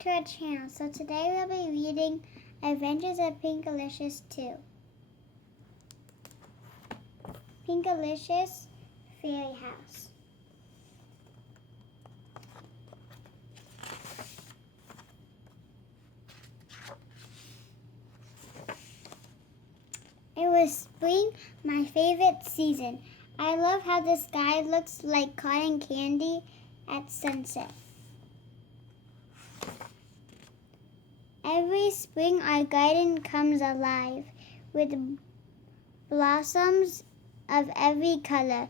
back to our channel. So today we'll be reading Adventures of Pinkalicious 2. Pinkalicious Fairy House. It was spring, my favorite season. I love how the sky looks like cotton candy at sunset. Every spring our garden comes alive with blossoms of every color.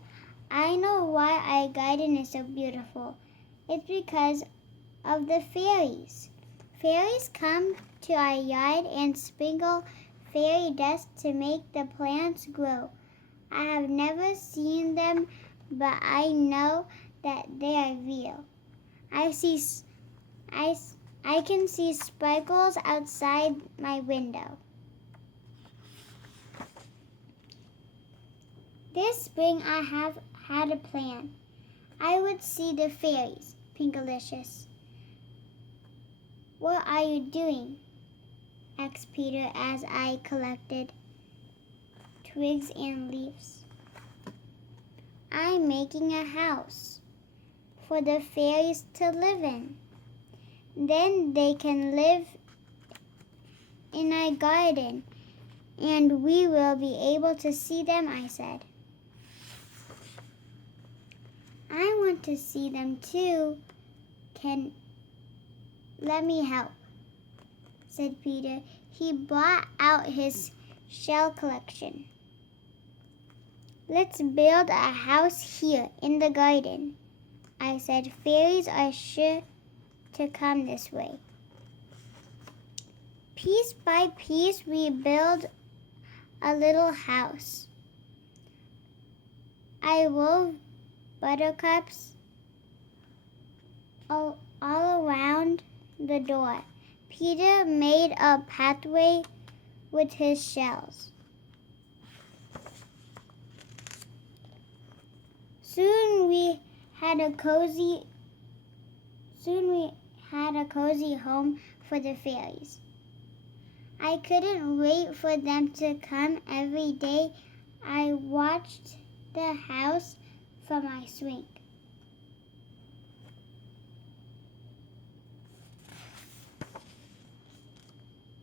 I know why our garden is so beautiful. It's because of the fairies. Fairies come to our yard and sprinkle fairy dust to make the plants grow. I have never seen them, but I know that they are real. I can see sparkles outside my window. This spring I have had a plan. I would see the fairies, Pinkalicious. What are you doing? Asked Peter as I collected twigs and leaves. I'm making a house for the fairies to live in. Then they can live in our garden, and we will be able to see them, I said. I want to see them too. Let me help, said Peter. He brought out his shell collection. Let's build a house here in the garden, I said. Fairies are sure to come this way. Piece by piece, we build a little house. I wove buttercups all around the door. Peter made a pathway with his shells. Soon we had a cozy home for the fairies. I couldn't wait for them to come every day. I watched the house from my swing.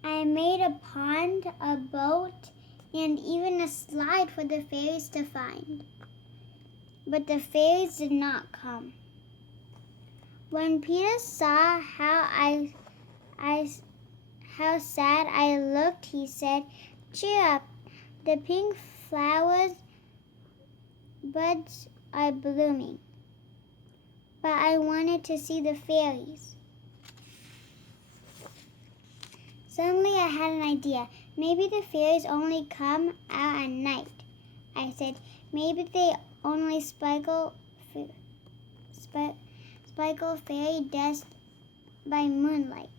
I made a pond, a boat, and even a slide for the fairies to find. But the fairies did not come. When Peter saw how sad I looked, he said, "Cheer up, the pink flowers buds are blooming." But I wanted to see the fairies. Suddenly I had an idea. Maybe the fairies only come out at night, I said. Maybe they only sparkle fairy dust by moonlight.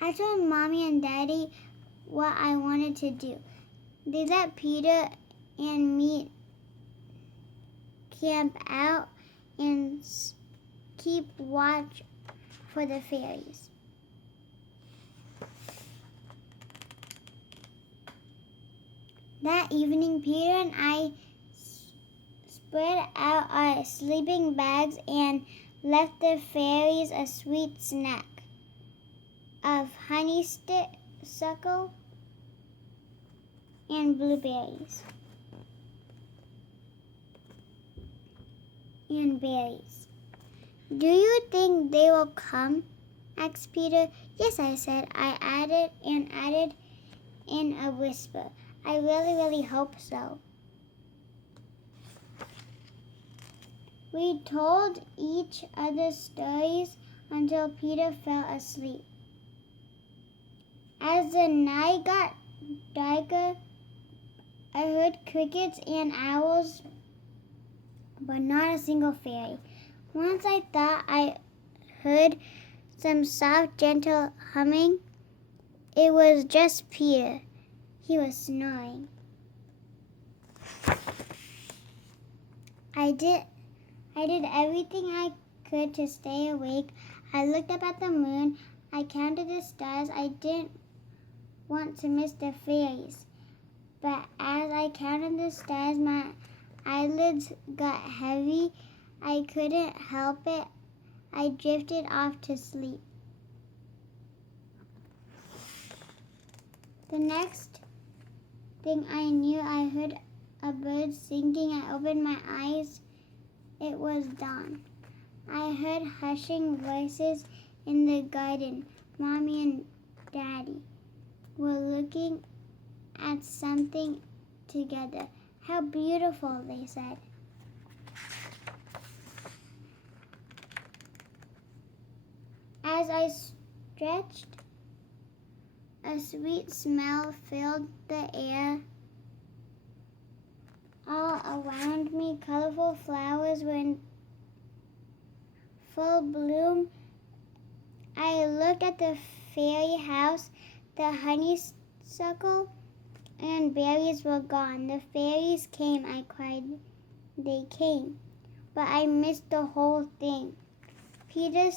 I told Mommy and Daddy what I wanted to do. They let Peter and me camp out and keep watch for the fairies. That evening, Peter and I spread out our sleeping bags and left the fairies a sweet snack of honeysuckle and blueberries and berries. Do you think they will come? Asked Peter. Yes, I said. I added in a whisper. I really hope so. We told each other stories until Peter fell asleep. As the night got darker, I heard crickets and owls, but not a single fairy. Once I thought I heard some soft, gentle humming. It was just Peter. He was snoring. I did everything I could to stay awake. I looked up at the moon. I counted the stars. I didn't want to miss the fairies. But as I counted the stars, my eyelids got heavy. I couldn't help it. I drifted off to sleep. The next thing I knew, I heard a bird singing. I opened my eyes. It was dawn. I heard hushing voices in the garden. Mommy and Daddy were looking at something together. How beautiful, they said. As I stretched, a sweet smell filled the air. All around me, colorful flowers were in full bloom. I looked at the fairy house. The honeysuckle and berries were gone. The fairies came, I cried. They came. But I missed the whole thing. Peter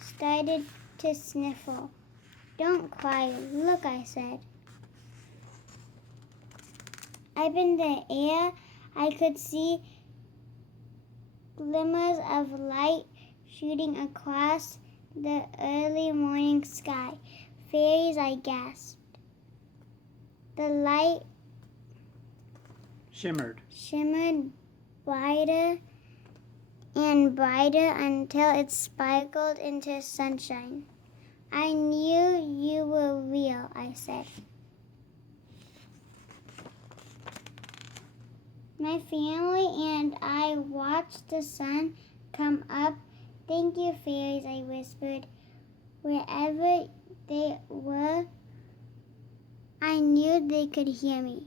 started to sniffle. Don't cry. Look, I said. Up in the air, I could see glimmers of light shooting across the early morning sky. Fairies, I gasped. The light shimmered brighter and brighter until it sparkled into sunshine. I knew you were real, I said. My family and I watched the sun come up. Thank you, fairies, I whispered. Wherever they were, I knew they could hear me.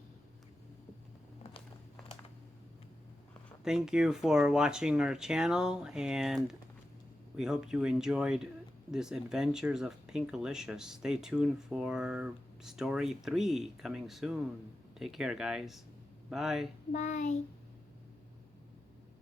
Thank you for watching our channel, and we hope you enjoyed this Adventures of Pinkalicious. Stay tuned for story 3 coming soon. Take care, guys. Bye. Bye.